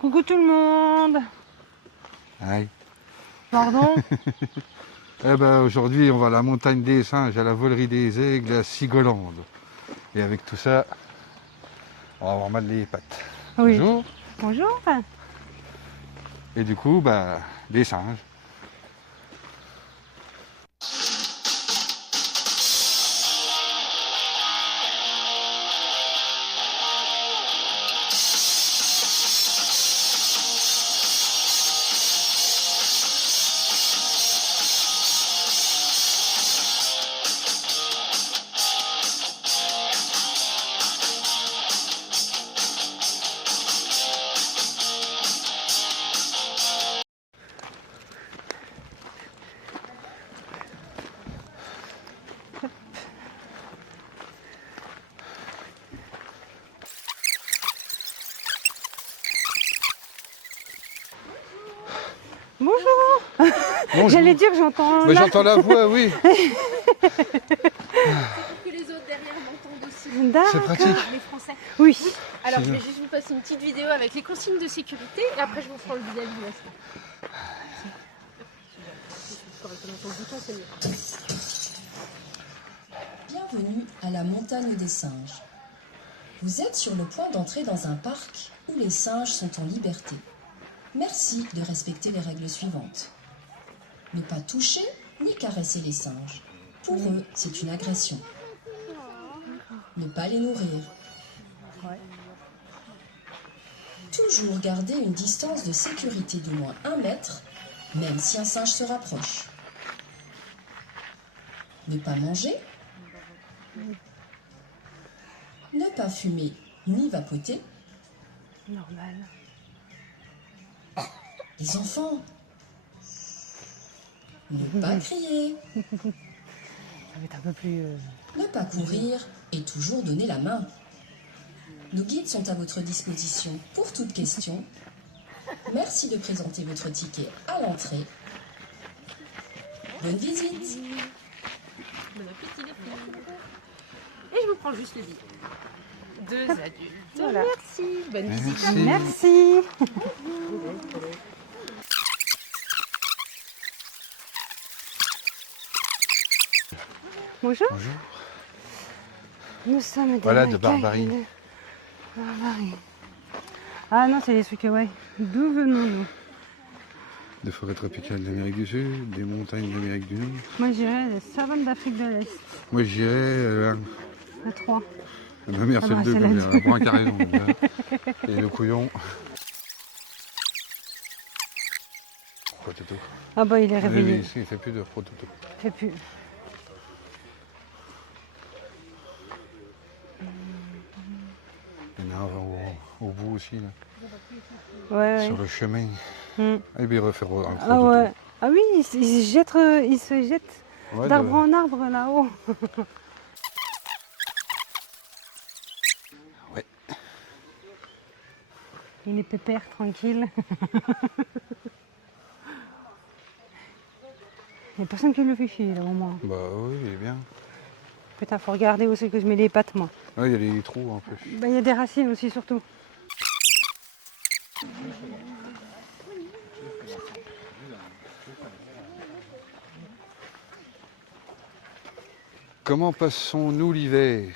Coucou tout le monde. Aïe. Pardon. Eh ben, aujourd'hui, on va à la montagne des singes, à la volerie des aigles, à Sigolande. Et avec tout ça, on va avoir mal les pattes. Oui. Bonjour. Bonjour. Et du coup, des singes. Bonjour. Bonjour. J'allais dire j'entends. Mais j'entends la voix, oui. Que les autres derrière m'entendent aussi. D'accord. C'est pratique. Les Français. Oui. Alors je vais juste vous passer une petite vidéo avec les consignes de sécurité et après je vous ferai le vis-à-vis de la semaine. Bienvenue à la montagne des singes. Vous êtes sur le point d'entrer dans un parc où les singes sont en liberté. Merci de respecter les règles suivantes. Ne pas toucher ni caresser les singes. Pour eux, c'est une agression. Ne pas les nourrir. Toujours garder une distance de sécurité d'au moins 1 mètre, même si un singe se rapproche. Ne pas manger. Ne pas fumer ni vapoter. Normal. Les enfants, ne pas crier, Ça va être un peu plus. ne pas courir et toujours donner la main. Nos guides sont à votre disposition pour toute question. Merci de présenter votre ticket à l'entrée. Bonne visite. Bon appétit les filles. Et je vous prends juste le billet. 2 adultes. Voilà. Merci. Bonne visite. Merci. Bonjour. Bonjour. Nous sommes des Voilà, de macaques Barbarie. de Barbarie. Ah non, c'est des trucs, ouais. D'où venons-nous? Des forêts tropicales d'Amérique du Sud, des montagnes d'Amérique du Nord. Moi, j'irais les savanes d'Afrique de l'Est. Moi, je dirais À 3. ma mère, c'est Ah le 2, c'est comme la elle prend un carré. Et le couillon. Prototo. Ah bah, il est réveillé. Ici, il ne fait plus de prototo. Il fait plus. Il y en a un au bout aussi, là, Ouais, sur ouais. le chemin. Hmm. Et puis il refait un Ah prototo. ouais. Ah oui, il se jette Ouais, d'arbre en arbre là-haut. Ouais. Il est pépère, tranquille. Il n'y a personne qui le fait chier là au moins. Bah oui, il est bien. Putain, faut regarder où c'est que je mets les pattes moi. Ouais, il y a des trous en plus. Bah, il y a des racines aussi surtout. Comment passons-nous l'hiver?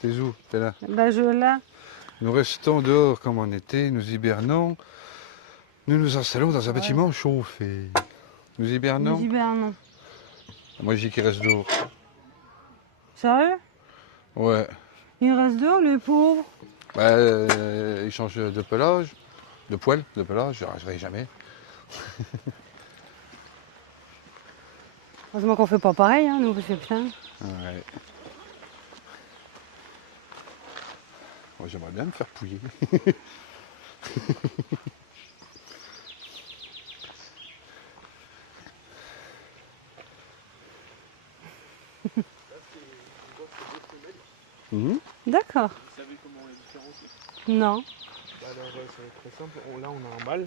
T'es où? T'es là? Bah je là. Nous restons dehors comme en été, nous hibernons. Nous nous installons dans un bâtiment chauffé. Nous hibernons? Les hibernons. Moi je dis qu'il reste dehors. Sérieux? Ouais. Il reste dehors les pauvres. Il change de pelage, de poil, de pelage, je n'arriverai jamais. Heureusement qu'on fait pas pareil, hein, nous, parce que putain. Ouais. Moi j'aimerais bien me faire pouiller. D'accord. Vous savez comment on les différencie? Non. Alors c'est très simple, là on a un mâle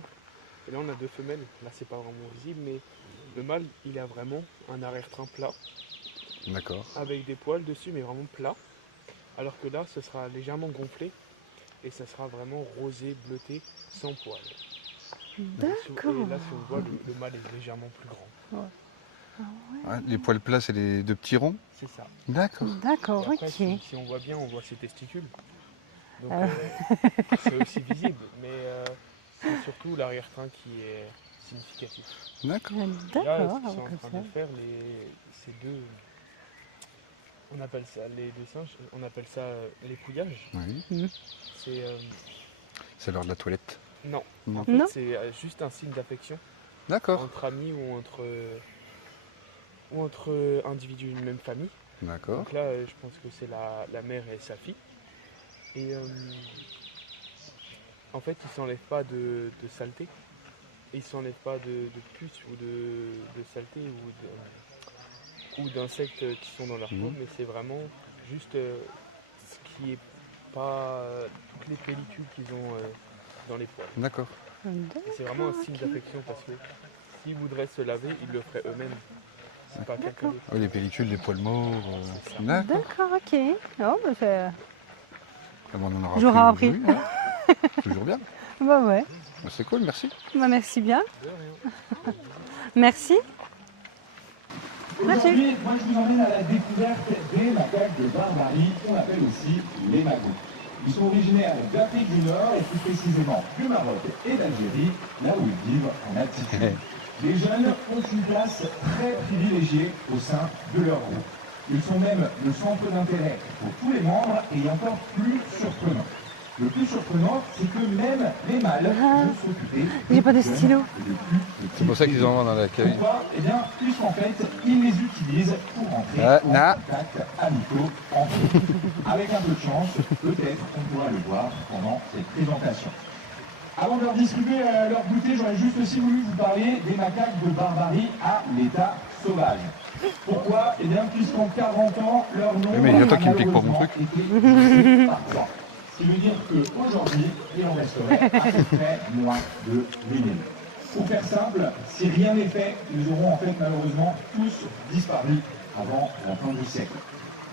et là on a 2 femelles. Là c'est pas vraiment visible mais le mâle il a vraiment un arrière-train plat D'accord. avec des poils dessus mais vraiment plat. Alors que là ce sera légèrement gonflé et ça sera vraiment rosé, bleuté, sans poils. D'accord. Et là, si on voit, le mâle est légèrement plus grand. Ah, les poils plats, c'est les deux petits ronds. C'est ça. D'accord. D'accord, Et après, ok. si on voit bien, on voit ses testicules. Donc Ah. c'est aussi visible, mais c'est surtout l'arrière-train qui est significatif. D'accord. Là, D'accord, ce qu'ils sont en comme train ça. de faire, ces deux, on appelle ça les deux singes, on appelle ça l'épouillage. Oui. C'est C'est l'heure de la toilette. non, Non. en fait Non. c'est juste un signe d'affection D'accord. entre amis ou entre individus d'une même famille. D'accord. Donc là, je pense que c'est la mère et sa fille. Et en fait, ils s'enlèvent pas de saleté. Ils s'enlèvent pas de puces ou de saleté ou d'insectes qui sont dans leur peau, mais c'est vraiment juste ce qui est pas toutes les pellicules qu'ils ont dans les poils. D'accord. Et c'est vraiment un signe d'affection parce que s'ils voudraient se laver, ils le feraient eux-mêmes. C'est pas quelqu'un d'autre. Ah oui, les pellicules, les poils morts. C'est ça. D'accord. D'accord, ok. Oh, bah, Ah bon, on en aura J'aurais appris. appris. Oui, hein. Toujours bien. bah ouais. Bah, c'est cool, merci. Bah, merci bien. De rien. Merci. Aujourd'hui, moi je vous emmène à la découverte des macaques de Barbarie, qu'on appelle aussi les magos. Ils sont originaires d'Afrique du Nord et plus précisément du Maroc et d'Algérie, là où ils vivent en altitude. Les jeunes ont une place très privilégiée au sein de leur groupe. Ils sont même le centre d'intérêt pour tous les membres et encore plus surprenant. Le plus surprenant, c'est que même les mâles vont s'occuper J'ai pas de des jeunes stylo. et des plus petits C'est pour ça qu'ils bébés. en vendent dans la cabine. Pourquoi? Eh bien, puisqu'en fait, ils les utilisent pour entrer Ah, en nah. contact amicaux entre eux. Avec un peu de chance, peut-être on pourra le voir pendant cette présentation. Avant de leur distribuer leur goûter, j'aurais juste aussi voulu vous parler des macaques de Barbarie à l'état sauvage. Pourquoi? Eh bien, puisqu'en 40 ans, leur nom Mais il y a toi a qui me pique pour mon malheureusement truc. été divisé par 3. Ce qui veut dire qu'aujourd'hui, il en resterait à peu près moins de 8000. Pour faire simple, si rien n'est fait, ils auront en fait malheureusement tous disparu avant la fin du siècle.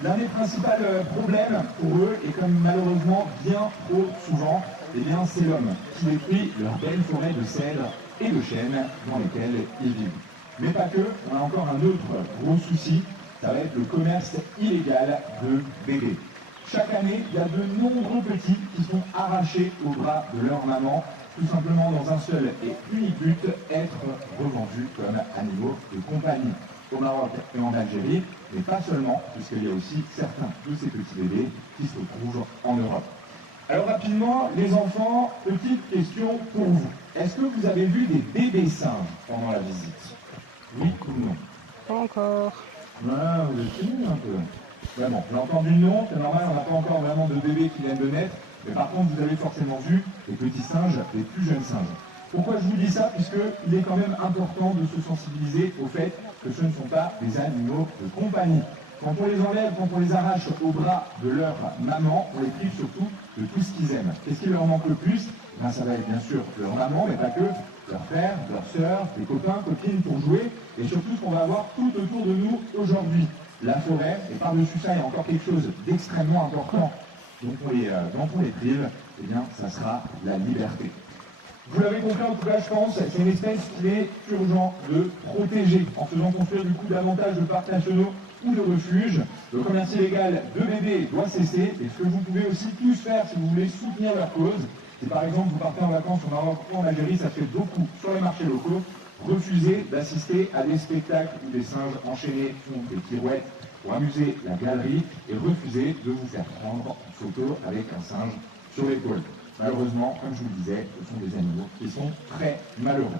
L'un des principaux problèmes pour eux, et comme malheureusement bien trop souvent, eh bien c'est l'homme qui détruit leurs belles forêts de cèdres et de chênes dans lesquelles ils vivent. Mais pas que, on a encore un autre gros souci, ça va être le commerce illégal de bébés. Chaque année, il y a de nombreux petits qui sont arrachés aux bras de leur maman, tout simplement dans un seul et unique but, être revendus comme animaux de compagnie. Au Maroc et en Algérie, mais pas seulement, puisqu'il y a aussi certains de ces petits bébés qui se retrouvent en Europe. Alors rapidement, les enfants, petite question pour vous. Est-ce que vous avez vu des bébés singes pendant la visite? Oui ou non? Pas encore. Voilà, vous êtes timide un peu. Ben bon, on a entendu le nom, c'est normal, on n'a pas encore vraiment de bébés qui viennent de naître, mais par contre, vous avez forcément vu les petits singes, les plus jeunes singes. Pourquoi je vous dis ça? Puisqu'il est quand même important de se sensibiliser au fait que ce ne sont pas des animaux de compagnie. Quand on les enlève, quand on les arrache au bras de leur maman, on les prive surtout de tout ce qu'ils aiment. Qu'est-ce qui leur manque le plus? Ben, ça va être bien sûr leur maman, mais pas que, leur père, leur sœur, des copains, copines pour jouer, et surtout ce qu'on va avoir tout autour de nous aujourd'hui. La forêt, et par-dessus ça, il y a encore quelque chose d'extrêmement important dont on les prive, eh bien, ça sera la liberté. Vous l'avez compris en tout cas, je pense, c'est une espèce qu'il est urgent de protéger en faisant construire du coup davantage de parcs nationaux ou de refuges. Le commerce illégal de bébés doit cesser et ce que vous pouvez aussi tous faire si vous voulez soutenir leur cause, c'est par exemple vous partez en vacances au Maroc ou en Algérie, ça se fait beaucoup sur les marchés locaux, refuser d'assister à des spectacles où des singes enchaînés font des pirouettes pour amuser la galerie et refuser de vous faire prendre une photo avec un singe sur l'épaule. Malheureusement, comme je vous le disais, ce sont des animaux qui sont très malheureux.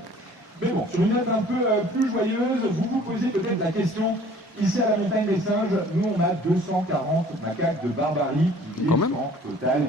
Mais bon, sur une note un peu plus joyeuse, vous vous posez peut-être la question, ici à la montagne des singes, nous on a 240 macaques de Barbarie qui vivent en totale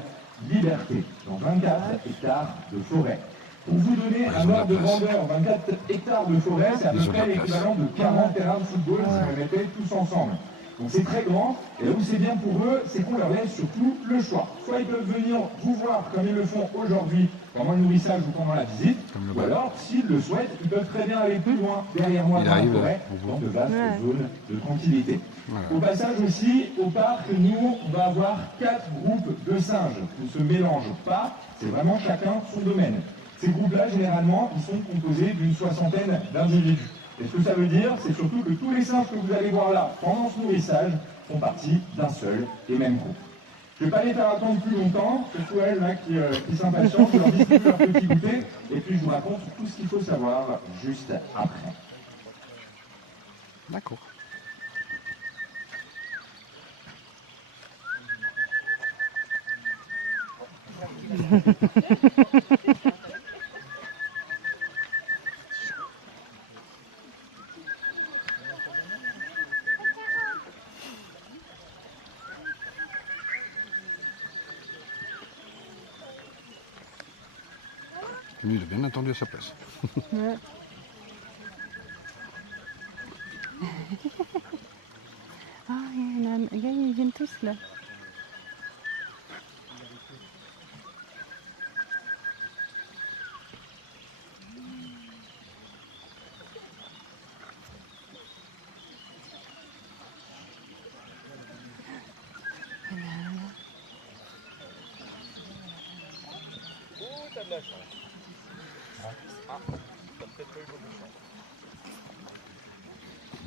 liberté, dans 24 hectares de forêt. Pour vous donner un ordre de grandeur, 24 hectares de forêt, c'est à peu près l'équivalent de 40 terrains de football si on les mettait tous ensemble. Donc c'est très grand, et là où c'est bien pour eux, c'est qu'on leur laisse surtout le choix. Soit ils peuvent venir vous voir comme ils le font aujourd'hui pendant le nourrissage ou pendant la visite, ou alors, s'ils le souhaitent, ils peuvent très bien aller plus loin derrière moi dans la forêt, dans de vastes zones de tranquillité. Voilà. Au passage aussi, au parc, nous, on va avoir 4 groupes de singes qui ne se mélangent pas, c'est vraiment chacun son domaine. Ces groupes-là, généralement, ils sont composés d'une 60aine d'individus. Et ce que ça veut dire, c'est surtout que tous les singes que vous allez voir là, pendant ce nourrissage, font partie d'un seul et même groupe. Je ne vais pas les faire attendre plus longtemps, surtout elles là, qui s'impatientent, je leur distribue leur petit goûter, et puis je vous raconte tout ce qu'il faut savoir juste après. D'accord. Lui, il a bien attendu à sa place. Ouais. Ah, ils viennent tous là.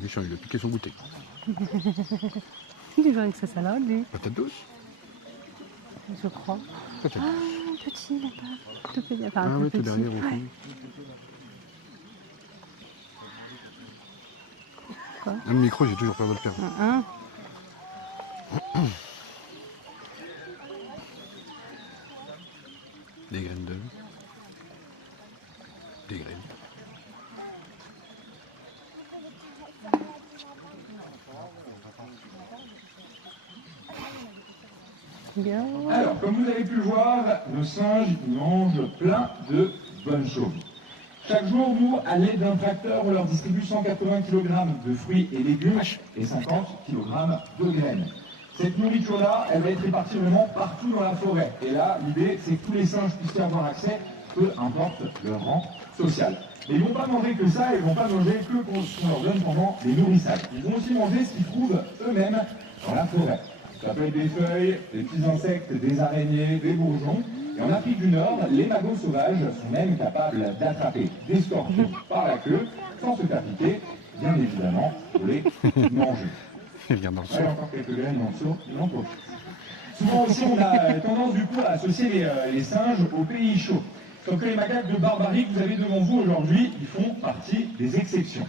Méchant, il a piqué son goûter. Il va avec sa salade, lui, Patate douce. je crois. Patate Ah, douce. petit là-bas. Tout petit. Enfin, Ah oui, tout tout petit. derrière au fond. Quoi Le micro, j'ai toujours peur de le perdre. Hein. Des graines de... Des graines. Bien. Alors, comme vous avez pu le voir, nos singes ils mangent plein de bonnes choses. Chaque jour, nous, à l'aide d'un tracteur, on leur distribue 180 kg de fruits et légumes et 50 kg de graines. Cette nourriture-là, elle va être répartie vraiment partout dans la forêt. Et là, l'idée, c'est que tous les singes puissent y avoir accès, peu importe leur rang social. Et ils ne vont pas manger que ça, ils ne vont pas manger que ce qu'on leur donne pendant les nourrissages. Ils vont aussi manger ce qu'ils trouvent eux-mêmes dans la forêt. Ça peut être des feuilles, des petits insectes, des araignées, des bourgeons. Et en Afrique du Nord, les magots sauvages sont même capables d'attraper des scorpions par la queue, sans se faire piquer, bien évidemment, pour les manger. Il regarde dans le Ouais, sol. encore quelques graines dans le seau, il en profite. Souvent aussi, on a tendance du coup à associer les singes aux pays chauds. Sauf que les macaques de barbarie que vous avez devant vous aujourd'hui, ils font partie des exceptions.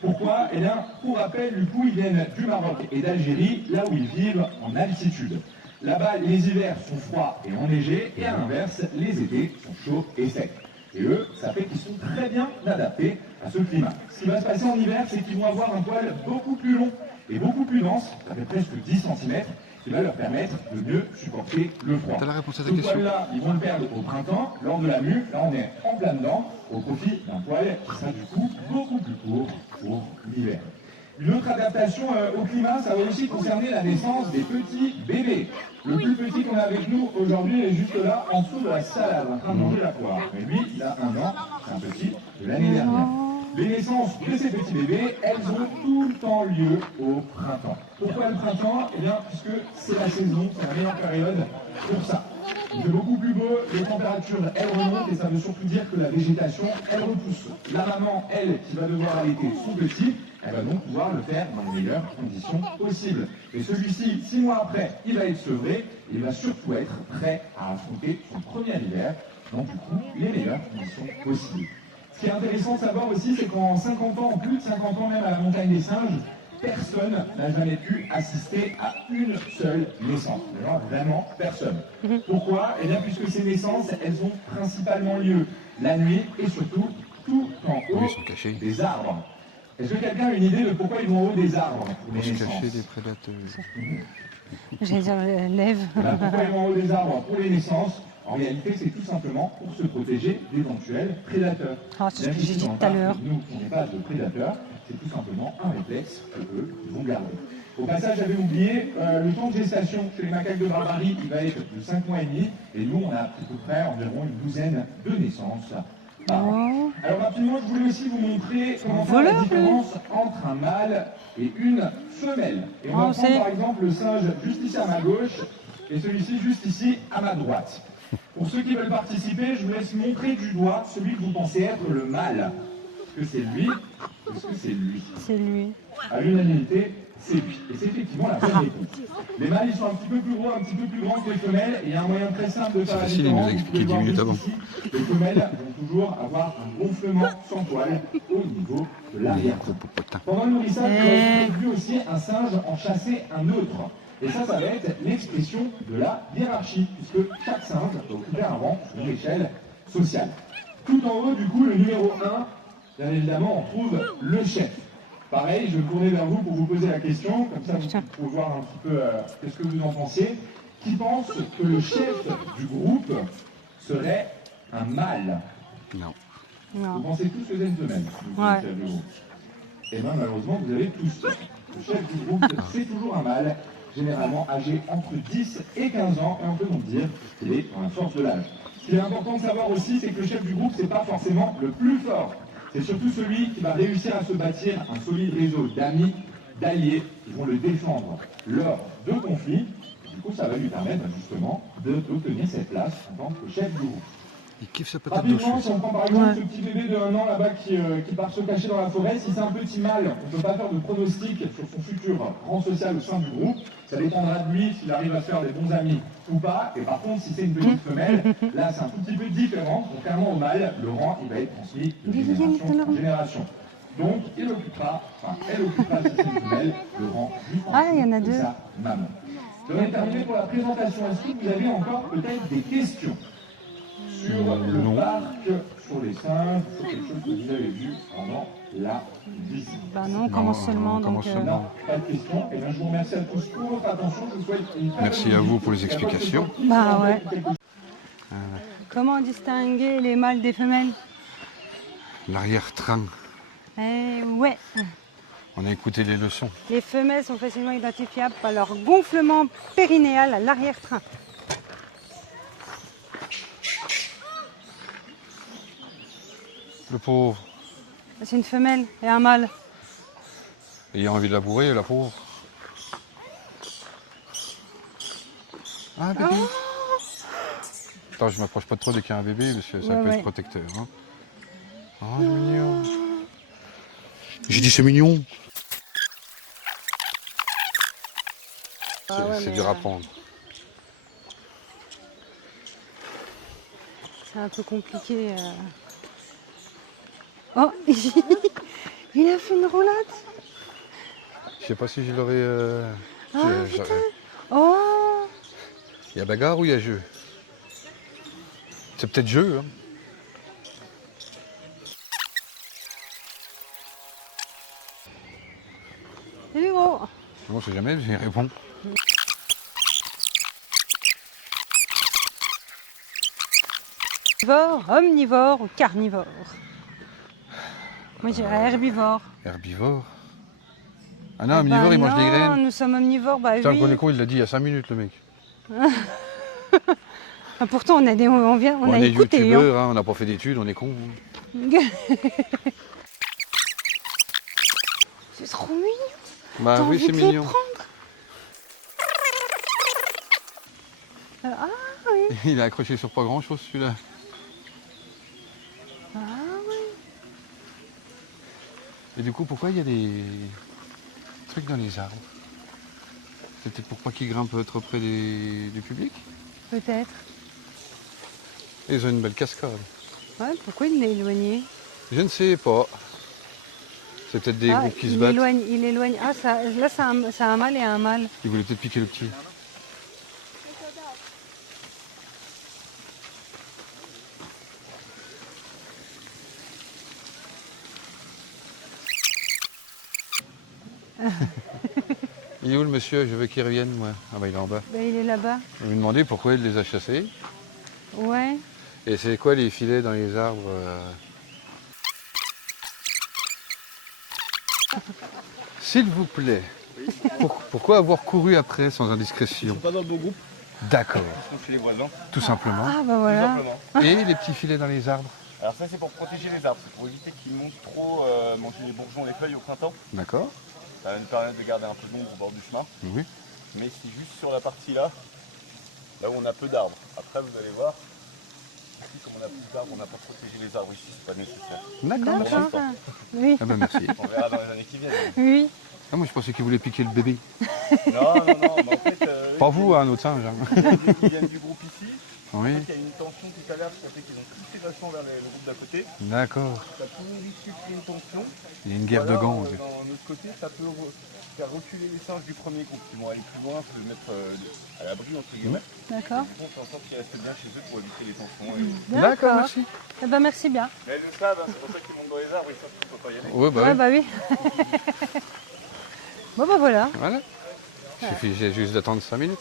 Pourquoi? Eh bien, pour rappel, du coup, ils viennent du Maroc et d'Algérie, là où ils vivent en altitude. Là-bas, les hivers sont froids et enneigés, et à l'inverse, les étés sont chauds et secs. Et eux, ça fait qu'ils sont très bien adaptés à ce climat. Ce qui va se passer en hiver, c'est qu'ils vont avoir un poil beaucoup plus long et beaucoup plus dense, ça fait presque 10 cm, qui va leur permettre de mieux supporter le froid. T'as la réponse à ta Ce question. poil-là, ils vont le perdre au printemps, lors de la mue. Là, on est en plein dedans, au profit d'un poil qui sera du coup beaucoup plus court pour l'hiver. Une autre adaptation au climat, ça va aussi concerner la naissance des petits bébés. Le plus petit qu'on a avec nous aujourd'hui est juste là, en dessous de la salade, en train de manger la poire. Mais lui, il a 1 an, c'est un petit de l'année dernière. Les naissances de ces petits bébés, elles ont tout le temps lieu au printemps. Pourquoi le printemps? Eh bien, puisque c'est la saison, c'est la meilleure période pour ça. Il fait beaucoup plus beau, les températures, elles remontent, et ça veut surtout dire que la végétation, elle repousse. La maman, elle, qui va devoir allaiter son petit, elle va donc pouvoir le faire dans les meilleures conditions possibles. Et celui-ci, 6 mois après, il va être sevré, et il va surtout être prêt à affronter son premier hiver, dans du coup les meilleures conditions possibles. Ce qui est intéressant de savoir aussi, c'est qu'en 50 ans, en plus de 50 ans même à la montagne des singes, personne n'a jamais pu assister à une seule naissance. Alors vraiment personne. Pourquoi? Eh bien puisque ces naissances, elles ont principalement lieu la nuit et surtout tout en haut Oui, ils sont cachés. des arbres. Est-ce que quelqu'un a une idée de pourquoi ils vont en haut des arbres pour les Pour se naissances? cacher des prédateurs. J'allais dire lève. Voilà, pourquoi ils vont en haut des arbres pour les naissances? En réalité, c'est tout simplement pour se protéger d'éventuels prédateurs. Ah, c'est ce Même que si j'ai dit dans tout à le l'heure. parc, nous, on n'est pas de prédateurs, c'est tout simplement un réflexe que eux vont garder. Au passage, j'avais oublié, le temps de gestation chez les macaques de Barbarie, il va être de 5 mois et demi. Et nous, on a à peu près environ une douzaine de naissances par an. Oh. Alors rapidement, je voulais aussi vous montrer comment faire la différence entre un mâle et une femelle. Et on va prendre par exemple le singe juste ici à ma gauche et celui-ci juste ici à ma droite. Pour ceux qui veulent participer, je vous laisse montrer du doigt celui que vous pensez être le mâle. Est-ce que c'est lui? Est-ce que c'est lui? C'est lui. À l'unanimité, c'est lui. Et c'est effectivement la bonne réponse. Les mâles, ils sont un petit peu plus gros, un petit peu plus grands que les femelles. Et il y a un moyen très simple de faire la facile, il nous a différence. expliqué 10 minutes avant. Ici, les femelles vont toujours avoir un gonflement sans poil au niveau de l'arrière. Pendant le nourrissage, vous avez vu aussi un singe en chasser un autre. Et ça va être l'expression de la hiérarchie, puisque chaque singe doit occuper un rang sur une échelle sociale. Tout en haut, du coup, le numéro 1, bien évidemment, on trouve le chef. Pareil, je vais me tourner vers vous pour vous poser la question, comme ça vous pouvez voir un petit peu qu'est-ce que vous en pensiez. Qui pense que le chef du groupe serait un mâle? Non. Vous pensez tous que c'est une femelle? Ouais. Et bien malheureusement, vous avez tous tort. Le chef du groupe, c'est toujours un mâle, généralement âgé entre 10 et 15 ans, et on peut donc dire qu'il est dans la force de l'âge. Ce qui est important de savoir aussi, c'est que le chef du groupe, c'est pas forcément le plus fort. C'est surtout celui qui va réussir à se bâtir un solide réseau d'amis, d'alliés, qui vont le défendre lors de conflits. Du coup, ça va lui permettre justement d'obtenir cette place en tant que chef du groupe. Il kiffe sa patate douce. Rapidement, si on prend par exemple ce petit bébé de 1 an là-bas qui part se cacher dans la forêt, si c'est un petit mâle, on ne peut pas faire de pronostic sur son futur rang social au sein du groupe. Ça dépendra de lui s'il arrive à faire des bons amis ou pas. Et par contre, si c'est une petite femelle, là c'est un tout petit peu différent. Contrairement au mâle, le rang il va être transmis de génération en génération. Donc il occupera, enfin elle occupera si c'est une femelle, le rang juste en il y en a dessous de deux. sa maman. Je vais terminer pour la présentation. Est-ce que vous avez encore peut-être des questions sur le parc, sur les singes, sur quelque chose que vous avez vu pendant la visite? Bah non, on commence seulement. Donc, Non, pas de questions. Et bien, je vous remercie à tous pour votre attention. Je vous souhaite une très Merci bonne à vous visite. pour les explications. Bah ouais. Comment distinguer les mâles des femelles? L'arrière-train. Ouais. On a écouté les leçons. Les femelles sont facilement identifiables par leur gonflement périnéal à l'arrière-train. Le pauvre. C'est une femelle et un mâle. Il a envie de la bourrer, la pauvre. Ah, bébé. Attends, je m'approche pas trop dès qu'il y a un bébé, parce que ça peut être protecteur. Hein. Oh, c'est mignon. J'ai dit c'est mignon. C'est dur à prendre. C'est un peu compliqué. Oh, il a fait une roulade. Je sais pas si je l'aurais... Putain. Oh. Il y a bagarre ou il y a jeu? C'est peut-être jeu. Hein. Salut gros. On sait jamais, j'y réponds. Omnivore ou carnivore? Moi je dirais herbivore. Herbivore? Ah non, omnivore, il mange des graines. Nous sommes omnivores, bah Putain, oui. le con, il l'a dit il y a 5 minutes, le mec. Ah, pourtant, on a est écouté. youtubeur, hein, on n'a pas fait d'études, on est con. C'est trop mignon. Bah T'as oui, envie c'est de les mignon. prendre? Ah oui. Il a accroché sur pas grand-chose, celui-là. Ah oui. Et du coup, pourquoi il y a des trucs dans les arbres? C'était pour pas qu'ils grimpent trop près du public? Peut-être. Ils ont une belle cascade. Ouais, pourquoi il l'a éloigné? Je ne sais pas. C'est peut-être des groupes qui se battent. Il éloigne. Ah, là, c'est un mâle et un mâle. Ils voulaient peut-être piquer le petit. Il est où le monsieur? Je veux qu'il revienne, moi. Ah bah il est en bas. Ben, il est là-bas. Je lui demandais pourquoi il les a chassés. Ouais. Et c'est quoi les filets dans les arbres S'il vous plaît, Pourquoi avoir couru après sans Ils indiscrétion? sont pas dans le bon groupe, D'accord, ils sont chez les voisins. tout simplement. Ah bah Tout voilà. simplement. Et les petits filets dans les arbres? Alors ça c'est pour protéger les arbres, c'est pour éviter qu'ils montent trop, manger les bourgeons, les feuilles au printemps. D'accord. Ça va nous permettre de garder un peu d'ombre au bord du chemin. Oui. Mais c'est juste sur la partie là où on a peu d'arbres. Après vous allez voir, ici comme on a plus d'arbres, on n'a pas protégé les arbres ici, c'est pas nécessaire. D'accord. D'accord. Oui. Ah ben merci. On verra dans les années qui viennent. Oui. Ah, moi je pensais qu'ils voulaient piquer le bébé. Non, mais en fait... Pas vous, hein, notre singe. Hein. Ils viennent du groupe ici. En Oui. fait, il y a une tension tout à l'heure qui a fait qu'ils ont poussé vachement vers le groupe d'à côté. D'accord. Ça peut vite créer une tension. Il y a une guerre Ou de alors, gants. Dans l'autre côté, ça peut faire reculer les singes du premier groupe qui vont aller plus loin, se mettre à l'abri entre guillemets. D'accord. Ils vont faire en sorte qu'ils restent bien chez eux pour éviter les tensions. Et... D'accord, merci. Eh ben merci bien. Mais ils le savent, hein, c'est pour ça qu'ils montent dans les arbres, ils savent qu'il ne faut pas y aller. Ouais, bah Ouais, oui. bah oui. Bon bah voilà. Voilà. J'ai juste d'attendre 5 minutes.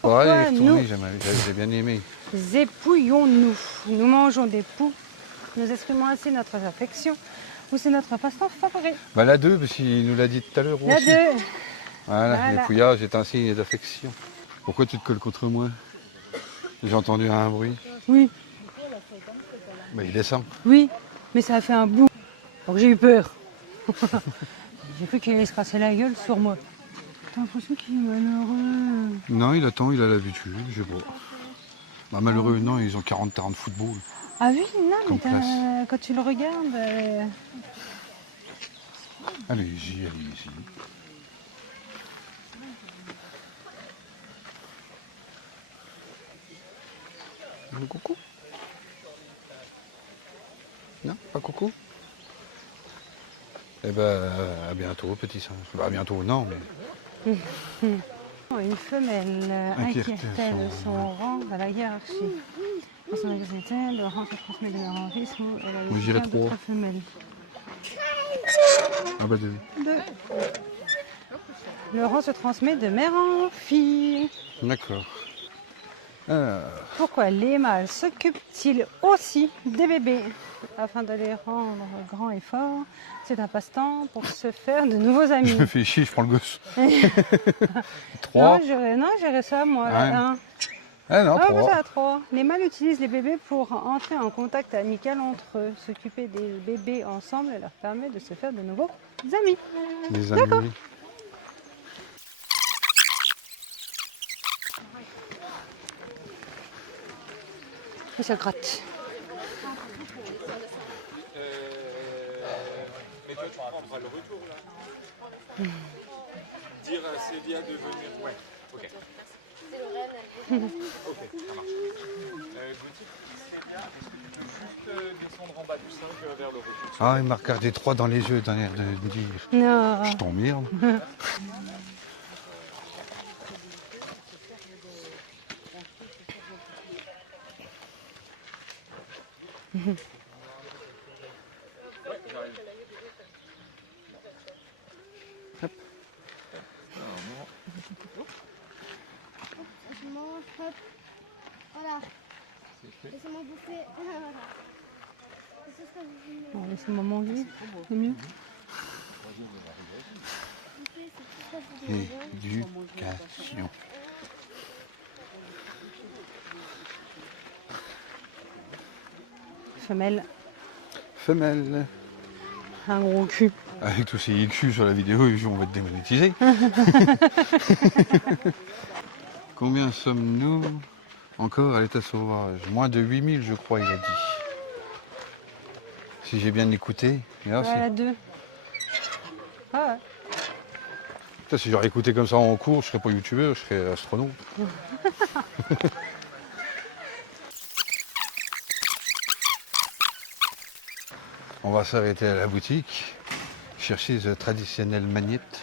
Pourquoi Ouais, il est nous retourné, j'ai bien aimé. Épouillons-nous. Nous mangeons des poux. Nous exprimons ainsi notre affection. Ou c'est notre passe-temps favori. Bah la 2, parce qu'il nous l'a dit tout à l'heure La aussi. 2. Voilà, Voilà. l'épouillage est un signe d'affection. Pourquoi tu te colles contre moi? J'ai entendu un bruit. Oui. Bah il descend. Oui. Mais ça a fait un bout. Donc j'ai eu peur. J'ai cru qu'il allait se casser la gueule sur moi. T'as l'impression qu'il est malheureux. Non, il attend, il a l'habitude, je sais pas. Bah, malheureux, non, ils ont 40 terrains de football. Ah oui, non, Comme mais place. quand tu le regardes... Allez-y, allez-y. Coucou? Non, pas coucou? Eh ben, à bientôt, petit singe. Bah, à bientôt, non, mais... Une femelle inquiète-t-elle son rang à la hiérarchie. Dans son activité, le rang se transmet de mère en fils ou elle a Moi, je dirais le soutien trois. d'autres femelles. Ah bah, deux. Le rang se transmet de mère en fille. D'accord. Alors, Pourquoi les mâles s'occupent-ils aussi des bébés? Afin de les rendre grands et forts, c'est un passe-temps pour se faire de nouveaux je amis. me fais chier, je prends le gosse. 3. Non, j'irais ça, moi. Ouais. Là, un. Ah non, Ah, moi, 3. ça à 3. Les mâles utilisent les bébés pour entrer en contact amical entre eux. S'occuper des bébés ensemble leur permet de se faire de nouveaux amis. Les amis. Et ça gratte. Mais toi tu prendras le retour là. Dire à Célia de venir. Ouais, ok. Ok, ça marche. Gauthier, Célia, est-ce que tu peux juste descendre en bas du singe vers le retour? Ah, il m'a regardé 3 dans les yeux, d'un air de me dire, Non. je t'emmerde. Je mange, hop. Voilà. Laissez-moi bouffer. Voilà. C'est ça que vous voulez. Bon, laissez-moi manger, c'est mieux. Éducation. Femelle, Femelle. un gros cul. Avec tous ces IQ sur la vidéo, on va être démonétisé. Combien sommes-nous encore à l'état sauvage? Moins de 8000, je crois, il a dit. Si j'ai bien écouté. Et là, Ouais, la 2. Ah ouais. Putain, si j'aurais écouté comme ça en cours, je serais pas youtubeur, je serais astronaute. On va s'arrêter à la boutique, chercher the traditionnelle magnette.